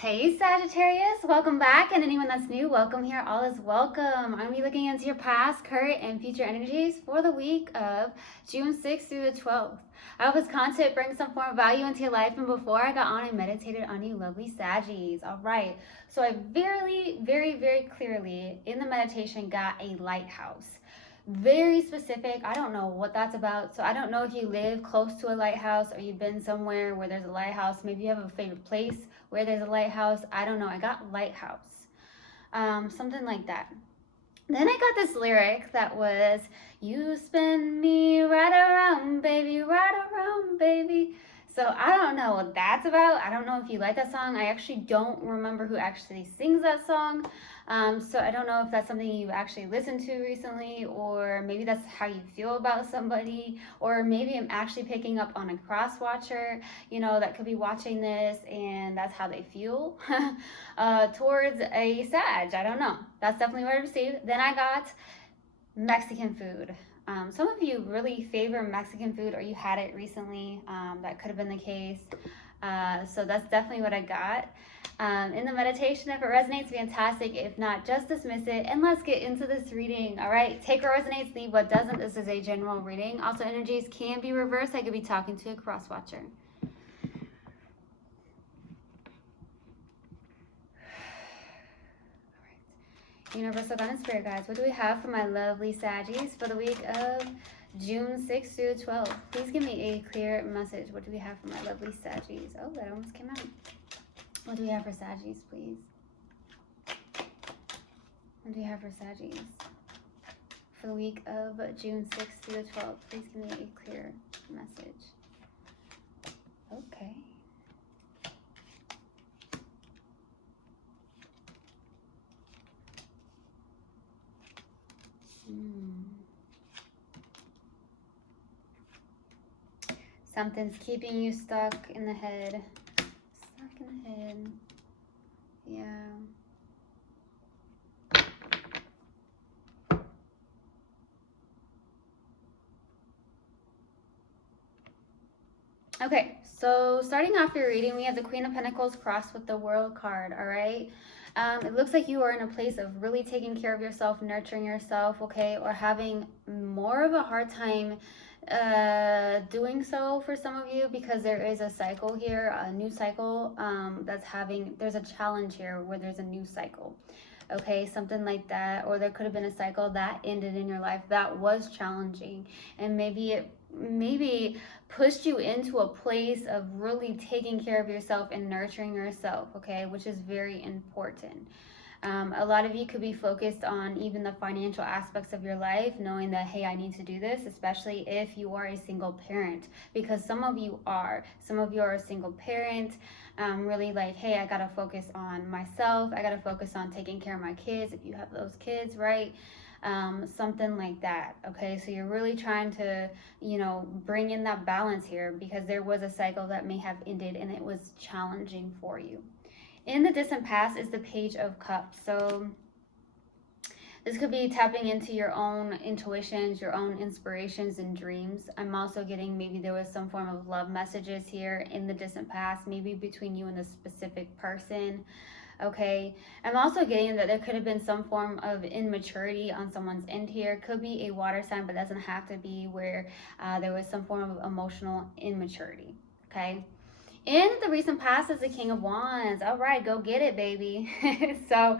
Hey Sagittarius, welcome back, and anyone that's new, welcome here. All is welcome. I'm going to be looking into your past, current, and future energies for the week of June 6th through the 12th. I hope this content brings some form of value into your life, and before I got on, I meditated on you lovely Saggies. All right, so I very clearly in the meditation got a lighthouse. Very specific. I don't know what that's about. So I don't know if you live close to a lighthouse or you've been somewhere where there's a lighthouse. Maybe you have a favorite place where there's a lighthouse. I don't know. I got lighthouse. Something like that. Then I got this lyric that was, you spin me right around, baby, right around, baby. So I don't know what that's about. I don't know if you like that song. I actually don't remember who actually sings that song. So I don't know if that's something you actually listened to recently, or maybe that's how you feel about somebody, or maybe I'm actually picking up on a cross watcher, that could be watching this and that's how they feel towards a Sag. I don't know. That's definitely what I received. Then I got Mexican food. Some of you really favor Mexican food, or you had it recently. That could have been the case. So that's definitely what I got. In the meditation, if it resonates, fantastic. If not, just dismiss it and let's get into this reading. All right, take what resonates, leave what doesn't. This is a general reading. Also, energies can be reversed. I could be talking to a cross watcher. Universal God and Spirit Guides, what do we have for my lovely Saggies for the week of June 6th through 12th? Please give me a clear message. What do we have for my lovely Saggies? Oh, that almost came out. What do we have for Saggies, please? What do we have for Saggies for the week of June 6th through the 12th? Please give me a clear message. Okay. Something's keeping you stuck in the head. Stuck in the head. Yeah. Okay, so starting off your reading, we have the Queen of Pentacles crossed with the World card, all right? It looks like you are in a place of really taking care of yourself, nurturing yourself, okay? Or having more of a hard time doing so for some of you, because there is a cycle here, a new cycle there's a challenge here where there's a new cycle. Okay, something like that. Or there could have been a cycle that ended in your life that was challenging, and maybe it pushed you into a place of really taking care of yourself and nurturing yourself, okay, which is very important. A lot of you could be focused on even the financial aspects of your life, knowing that, hey, I need to do this, especially if you are a single parent, because some of you are a single parent, really like, hey, I gotta focus on myself, I gotta focus on taking care of my kids, if you have those kids, right? Something like that. Okay, so you're really trying to bring in that balance here, because there was a cycle that may have ended and it was challenging for you. In the distant past is the Page of Cups. So this could be tapping into your own intuitions, your own inspirations and dreams. I'm also getting maybe there was some form of love messages here in the distant past, maybe between you and a specific person. Okay, I'm also getting that there could have been some form of immaturity on someone's end here. Could be a water sign, but doesn't have to be, where there was some form of emotional immaturity. Okay, in the recent past is the King of Wands. All right, go get it, baby. So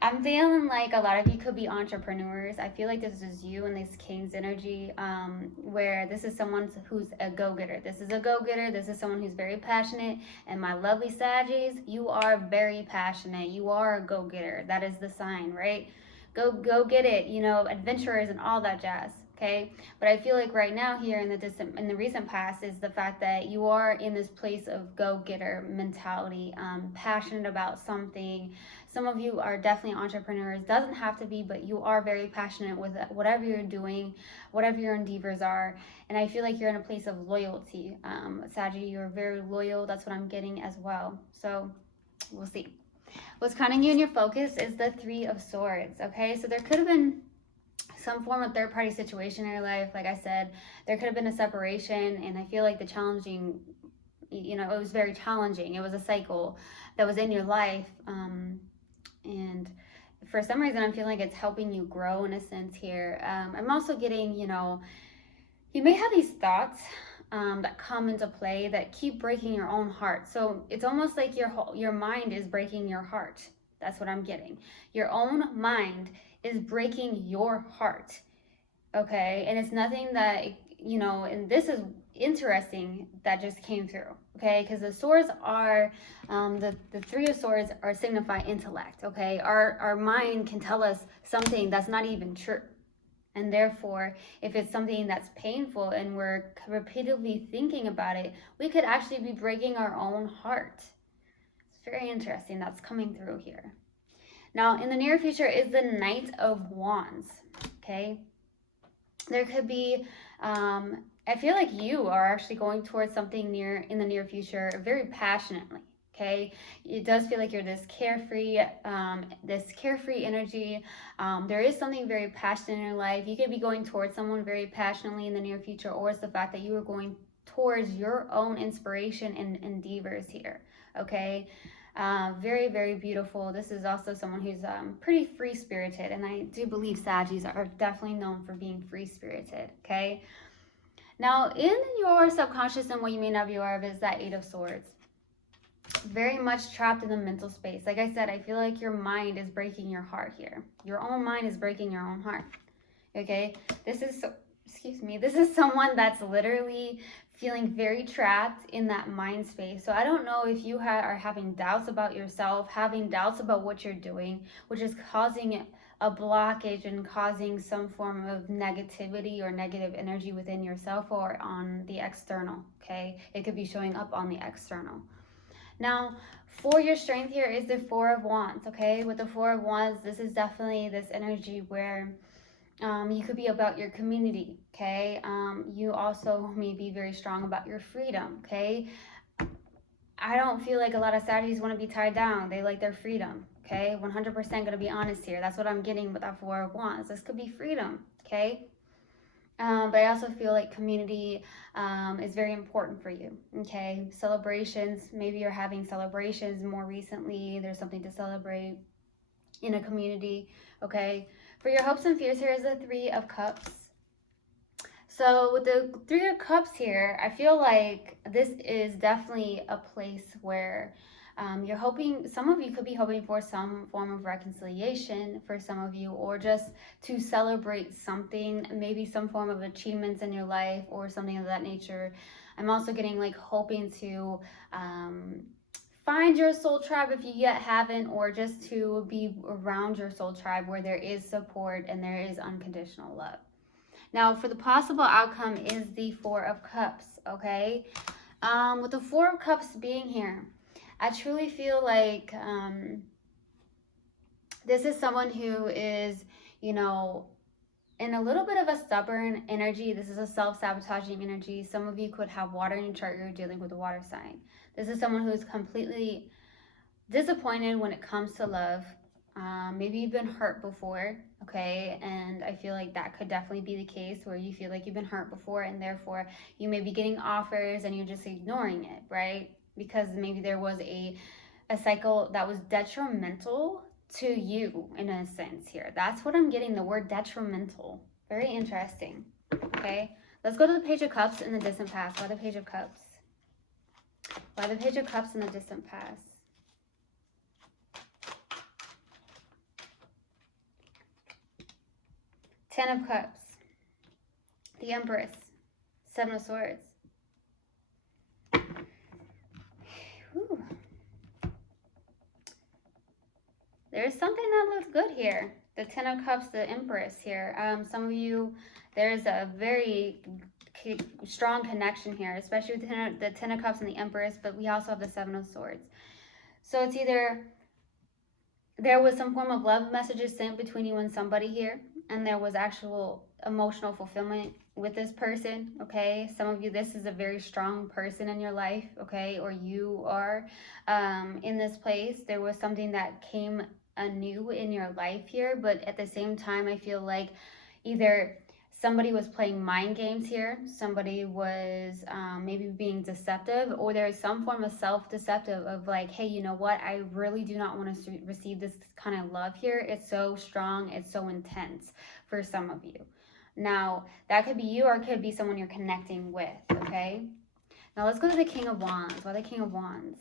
I'm feeling like a lot of you could be entrepreneurs. I feel like this is you and this King's energy, where this is someone who's a go-getter. This is a go-getter. This is someone who's very passionate. And my lovely Saggies, you are very passionate. You are a go-getter. That is the sign, right? Go get it. Adventurers and all that jazz. Okay, but I feel like right now here in the recent past is the fact that you are in this place of go-getter mentality, passionate about something. Some of you are definitely entrepreneurs. Doesn't have to be, but you are very passionate with whatever you're doing, whatever your endeavors are. And I feel like you're in a place of loyalty. Saggy, you're very loyal. That's what I'm getting as well. So we'll see. What's kind of you in your focus is the Three of Swords. Okay, so there could have been some form of third-party situation in your life. Like I said, there could have been a separation, and I feel like the challenging you know, it was very challenging. It was a cycle that was in your life. And for some reason, I'm feeling like it's helping you grow in a sense here. I'm also getting, you know, you may have these thoughts that come into play that keep breaking your own heart. So it's almost like your mind is breaking your heart. That's what I'm getting. Your own mind is breaking your heart. Okay, and it's nothing that, you know, and this is interesting that just came through. Okay, because the swords are the three of swords are signify intellect. Okay, our mind can tell us something that's not even true. And therefore, if it's something that's painful and we're repeatedly thinking about it, we could actually be breaking our own heart. It's very interesting that's coming through here. Now, in the near future is the Knight of Wands. Okay, there could be, I feel like you are actually going towards something in the near future very passionately. Okay, it does feel like you're this carefree energy. There is something very passionate in your life. You could be going towards someone very passionately in the near future, or it's the fact that you are going towards your own inspiration and endeavors here. Okay, very, very beautiful. This is also someone who's pretty free-spirited, and I do believe Saggies are definitely known for being free-spirited. Okay, now in your subconscious, and what you may not be aware of is that Eight of Swords. Very much trapped in the mental space. Like I said, I feel like your mind is breaking your heart here. Your own mind is breaking your own heart. Okay, this is someone that's literally feeling very trapped in that mind space. So I don't know if you are having doubts about yourself, having doubts about what you're doing, which is causing a blockage and causing some form of negativity or negative energy within yourself or on the external. Okay, it could be showing up on the external. Now, for your strength here is the Four of Wands, okay? With the Four of Wands, this is definitely this energy where you could be about your community, okay? You also may be very strong about your freedom, okay? I don't feel like a lot of Sagittarius want to be tied down. They like their freedom, okay? 100% going to be honest here. That's what I'm getting with that Four of Wands. This could be freedom, okay? But I also feel like community is very important for you, okay? Celebrations, maybe you're having celebrations more recently. There's something to celebrate in a community, okay? For your hopes and fears, here is the Three of Cups. So with the Three of Cups here, I feel like this is definitely a place where you're hoping, some of you could be hoping for some form of reconciliation for some of you, or just to celebrate something, maybe some form of achievements in your life or something of that nature. I'm also getting like hoping to find your soul tribe if you yet haven't, or just to be around your soul tribe where there is support and there is unconditional love. Now, for the possible outcome is the Four of Cups, okay? With the Four of Cups being here, I truly feel like this is someone who is, you know, in a little bit of a stubborn energy. This is a self-sabotaging energy. Some of you could have water in your chart. You're dealing with a water sign. This is someone who is completely disappointed when it comes to love. Maybe you've been hurt before, okay? And I feel like that could definitely be the case where you feel like you've been hurt before, and therefore you may be getting offers and you're just ignoring it, right? Because maybe there was a cycle that was detrimental to you in a sense here. That's what I'm getting, the word detrimental. Very interesting, okay? Let's go to the Page of Cups in the distant past. Why the Page of Cups? Why the Page of Cups in the distant past? Ten of Cups, the Empress, Seven of Swords. Whew. There's something that looks good here. The Ten of Cups, the Empress here. Some of you, there's a very strong connection here, especially with the Ten of Cups and the Empress, but we also have the Seven of Swords. So it's either there was some form of love messages sent between you and somebody here, and there was actual emotional fulfillment with this person, okay? Some of you, this is a very strong person in your life, okay? Or you are in this place. There was something that came anew in your life here, but at the same time, I feel like either somebody was playing mind games here. Somebody was maybe being deceptive, or there's some form of self-deceptive of like, hey, you know what? I really do not want to receive this kind of love here. It's so strong. It's so intense for some of you. Now, that could be you, or it could be someone you're connecting with, okay? Now, let's go to the King of Wands. Why the King of Wands?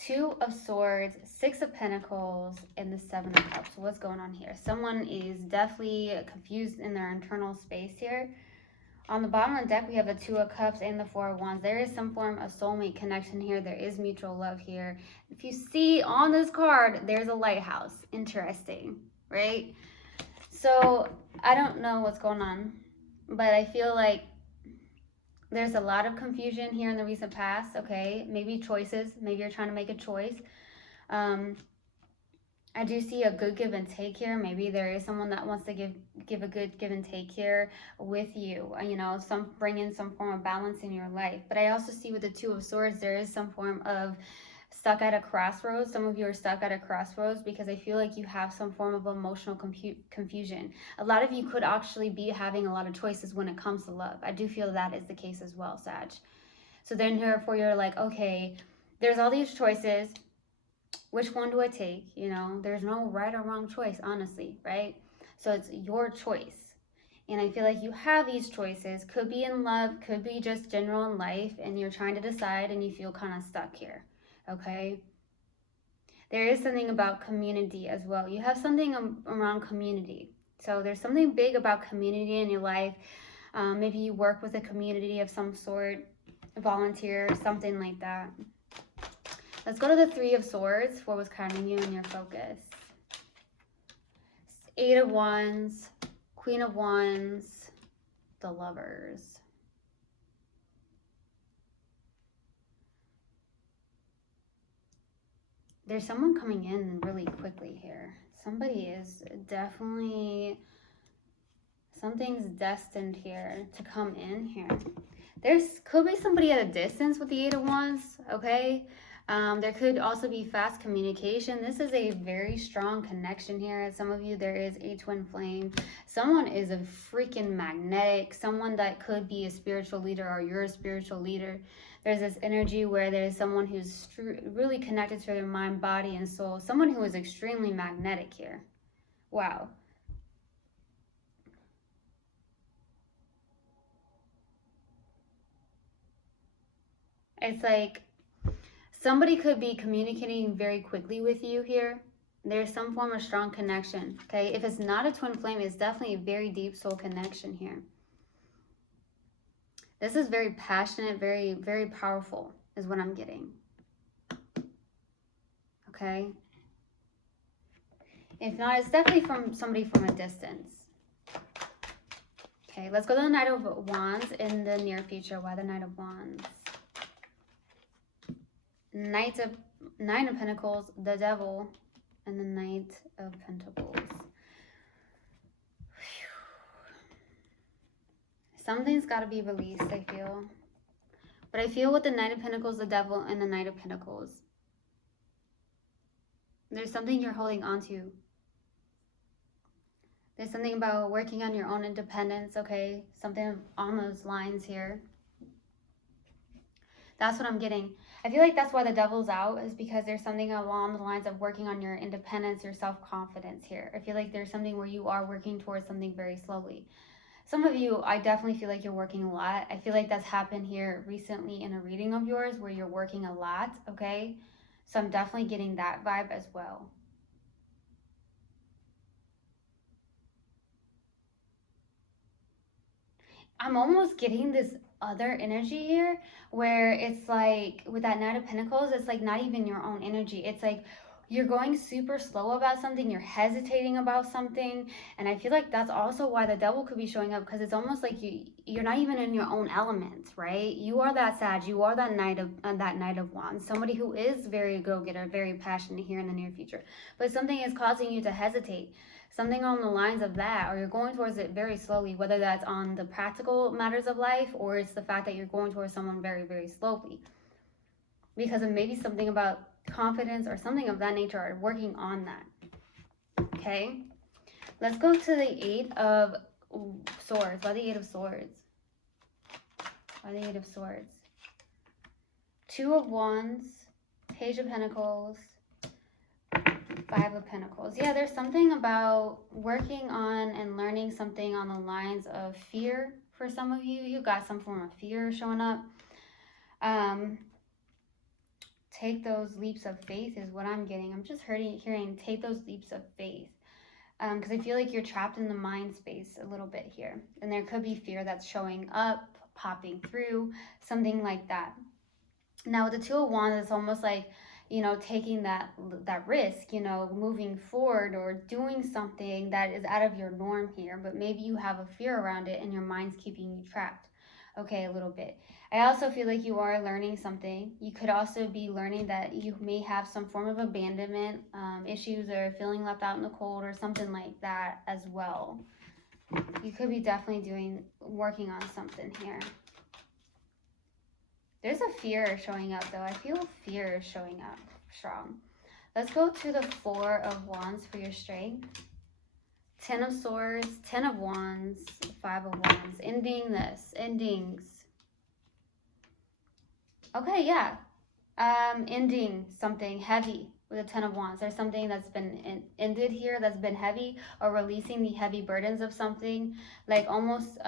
Two of Swords, Six of Pentacles, and the Seven of Cups. So what's going on here? Someone is definitely confused in their internal space here. On the bottom of the deck, we have the Two of Cups and the Four of Wands. There is some form of soulmate connection here. There is mutual love here. If you see on this card, there's a lighthouse. Interesting, right? So I don't know what's going on, but I feel like there's a lot of confusion here in the recent past, okay? Maybe choices. Maybe you're trying to make a choice. I do see a good give and take here. Maybe there is someone that wants to give a good give and take here with you. You know, bring in some form of balance in your life. But I also see with the Two of Swords, there is some form of stuck at a crossroads. Some of you are stuck at a crossroads because I feel like you have some form of emotional confusion. A lot of you could actually be having a lot of choices when it comes to love. I do feel that is the case as well, Sag. So then therefore you're like, okay, there's all these choices. Which one do I take? You know, there's no right or wrong choice, honestly, right? So it's your choice. And I feel like you have these choices. Could be in love, could be just general in life, and you're trying to decide and you feel kind of stuck here. Okay, there is something about community as well. You have something around community. So there's something big about community in your life. Maybe you work with a community of some sort, volunteer, something like that. Let's go to the Three of Swords. What was carrying you in your focus? Eight of Wands, Queen of Wands, the Lovers. There's someone coming in really quickly here. Somebody is definitely, something's destined here to come in here. Could be somebody at a distance with the Eight of Wands, okay? There could also be fast communication. This is a very strong connection here. Some of you, there is a twin flame. Someone is a freaking magnetic. Someone that could be a spiritual leader, or you're a spiritual leader. There's this energy where there's someone who's really connected to their mind, body, and soul. Someone who is extremely magnetic here. Wow. It's like somebody could be communicating very quickly with you here. There's some form of strong connection, okay? If it's not a twin flame, it's definitely a very deep soul connection here. This is very passionate, very, very powerful is what I'm getting. Okay? If not, it's definitely from somebody from a distance. Okay, let's go to the Knight of Wands in the near future. Why the Knight of Wands? Nine of Pentacles, the Devil, and the Knight of Pentacles. Something's got to be released, I feel. But I feel with the Knight of Pentacles, the Devil, and the Knight of Pentacles, there's something you're holding on to. There's something about working on your own independence, okay? Something on those lines here. That's what I'm getting. I feel like that's why the Devil's out, is because there's something along the lines of working on your independence, your self-confidence here. I feel like there's something where you are working towards something very slowly. Some of you, I definitely feel like you're working a lot. I feel like that's happened here recently in a reading of yours where you're working a lot, okay? So I'm definitely getting that vibe as well. I'm almost getting this other energy here where it's like with that Knight of Pentacles, it's like not even your own energy. It's like you're going super slow about something, you're hesitating about something, and I feel like that's also why the Devil could be showing up, because it's almost like you're not even in your own element, right? You are that Sag, you are that Knight of Wands, somebody who is very go-getter, very passionate here in the near future, but something is causing you to hesitate. Something on the lines of that, or you're going towards it very slowly, whether that's on the practical matters of life, or it's the fact that you're going towards someone very, very slowly. Because of maybe something about confidence or something of that nature, or working on that. Okay? Let's go to the Eight of Swords. Why the Eight of Swords? Why the Eight of Swords? Two of Wands, Page of Pentacles, Five of Pentacles. Yeah, there's something about working on and learning something on the lines of fear for some of you. You got some form of fear showing up. Take those leaps of faith is what I'm getting. I'm just hearing take those leaps of faith. Because I feel like you're trapped in the mind space a little bit here. And there could be fear that's showing up, popping through, something like that. Now with the Two of Wands, it's almost like, you know, taking that risk, you know, moving forward or doing something that is out of your norm here. But maybe you have a fear around it and your mind's keeping you trapped. Okay, a little bit. I also feel like you are learning something. You could also be learning that you may have some form of abandonment issues or feeling left out in the cold or something like that as well. You could be definitely working on something here. There's a fear showing up though. I feel fear showing up strong. Let's go to the Four of Wands for your strength. Ten of Swords, Ten of Wands, Five of Wands. Ending this. Endings. Okay, yeah. Ending something heavy with a Ten of Wands. There's something that's been ended here that's been heavy, or releasing the heavy burdens of something. Like almost,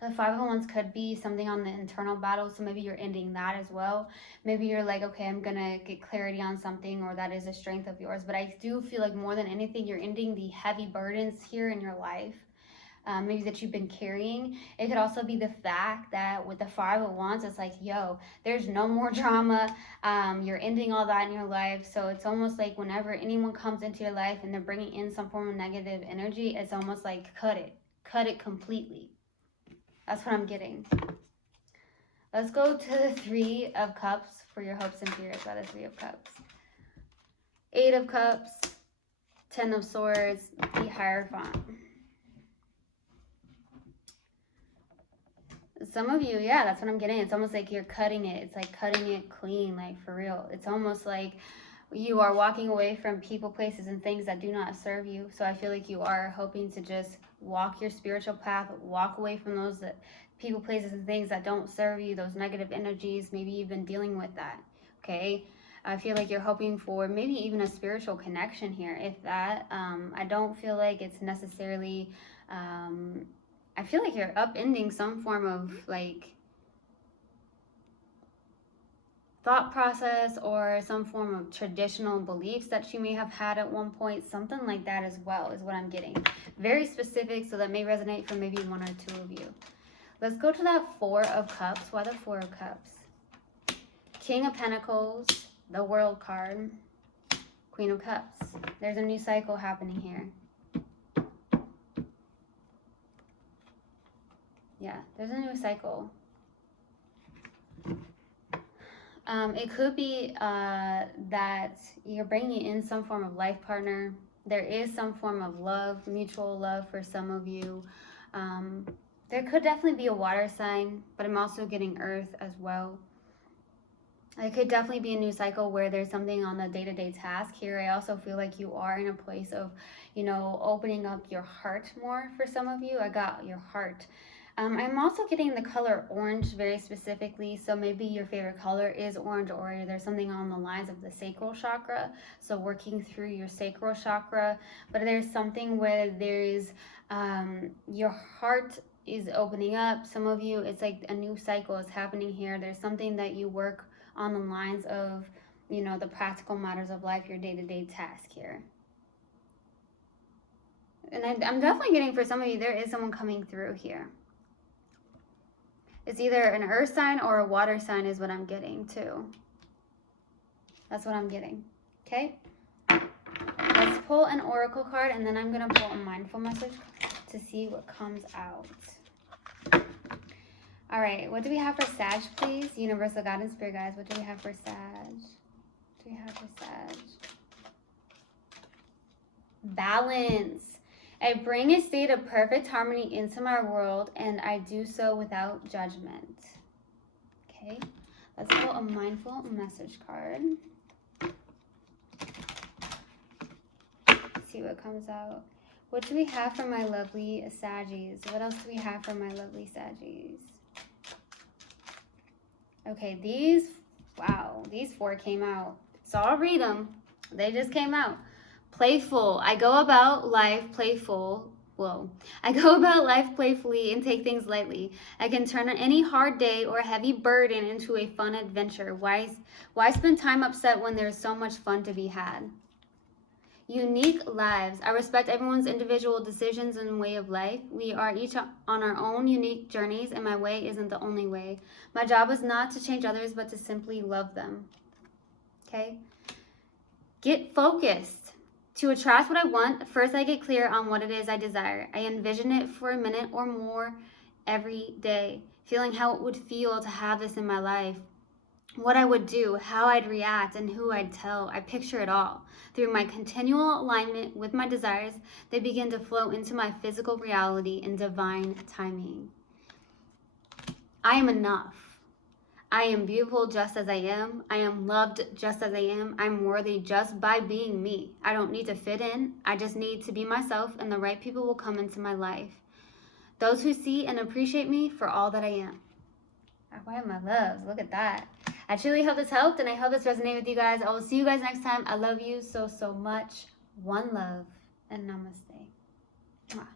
the Five of Wands could be something on the internal battle. So maybe you're ending that as well. Maybe you're like, okay, I'm going to get clarity on something, or that is a strength of yours. But I do feel like more than anything, you're ending the heavy burdens here in your life. Maybe that you've been carrying. It could also be the fact that with the Five of Wands, it's like, yo, there's no more drama. You're ending all that in your life. So it's almost like whenever anyone comes into your life and they're bringing in some form of negative energy, it's almost like cut it completely. That's what I'm getting. Let's go to the Three of Cups for your hopes and fears by the Three of Cups. Eight of Cups, Ten of Swords, the Hierophant. Some of you, yeah, that's what I'm getting. It's almost like you're cutting it. It's like cutting it clean, like for real. It's almost like you are walking away from people, places, and things that do not serve you. So I feel like you are hoping to just walk your spiritual path, walk away from those that people, places, and things that don't serve you, those negative energies. Maybe you've been dealing with that, okay? I feel like you're hoping for maybe even a spiritual connection here, if that. I don't feel like it's necessarily... I feel like you're upending some form of like thought process or some form of traditional beliefs that you may have had at one point. Something like that as well is what I'm getting. Very specific, so that may resonate for maybe one or two of you. Let's go to that Four of Cups. Why the Four of Cups? King of Pentacles, the World card, Queen of Cups. There's a new cycle happening here. Yeah, there's a new cycle. It could be that you're bringing in some form of life partner. There is some form of love, mutual love for some of you. There could definitely be a water sign, but I'm also getting earth as well. It could definitely be a new cycle where there's something on the day-to-day task here. I also feel like you are in a place of, you know, opening up your heart more for some of you. I got your heart. I'm also getting the color orange very specifically, so maybe your favorite color is orange, or there's something on the lines of the sacral chakra, so working through your sacral chakra. But there's something where there's your heart is opening up. Some of you, it's like a new cycle is happening here. There's something that you work on the lines of, you know, the practical matters of life, your day-to-day task here. And I'm definitely getting, for some of you, there is someone coming through here. It's either an earth sign or a water sign is what I'm getting too. That's what I'm getting. Okay? Let's pull an oracle card, and then I'm going to pull a mindful message to see what comes out. All right. What do we have for Sag, please? Universal God and Spirit guides. What do we have for Sag? What do we have for Sag? Balance. I bring a state of perfect harmony into my world, and I do so without judgment. Okay, let's pull a mindful message card. see what comes out. What do we have for my lovely Saggies? What else do we have for my lovely Saggies? Okay, these 4 came out. So I'll read them. They just came out. Playful. I go about life playful. I go about life playfully and take things lightly. I can turn any hard day or heavy burden into a fun adventure. Why spend time upset when there's so much fun to be had? Unique lives. I respect everyone's individual decisions and way of life. We are each on our own unique journeys, and my way isn't the only way. My job is not to change others, but to simply love them. Okay? Get focused. To attract what I want, first I get clear on what it is I desire. I envision it for a minute or more every day, feeling how it would feel to have this in my life, what I would do, how I'd react, and who I'd tell. I picture it all. Through my continual alignment with my desires, they begin to flow into my physical reality in divine timing. I am enough. I am beautiful just as I am. I am loved just as I am. I'm worthy just by being me. I don't need to fit in. I just need to be myself, and the right people will come into my life. Those who see and appreciate me for all that I am. Why my loves? Look at that. I truly hope this helped, and I hope this resonated with you guys. I will see you guys next time. I love you so, so much. One love, and namaste. Mwah.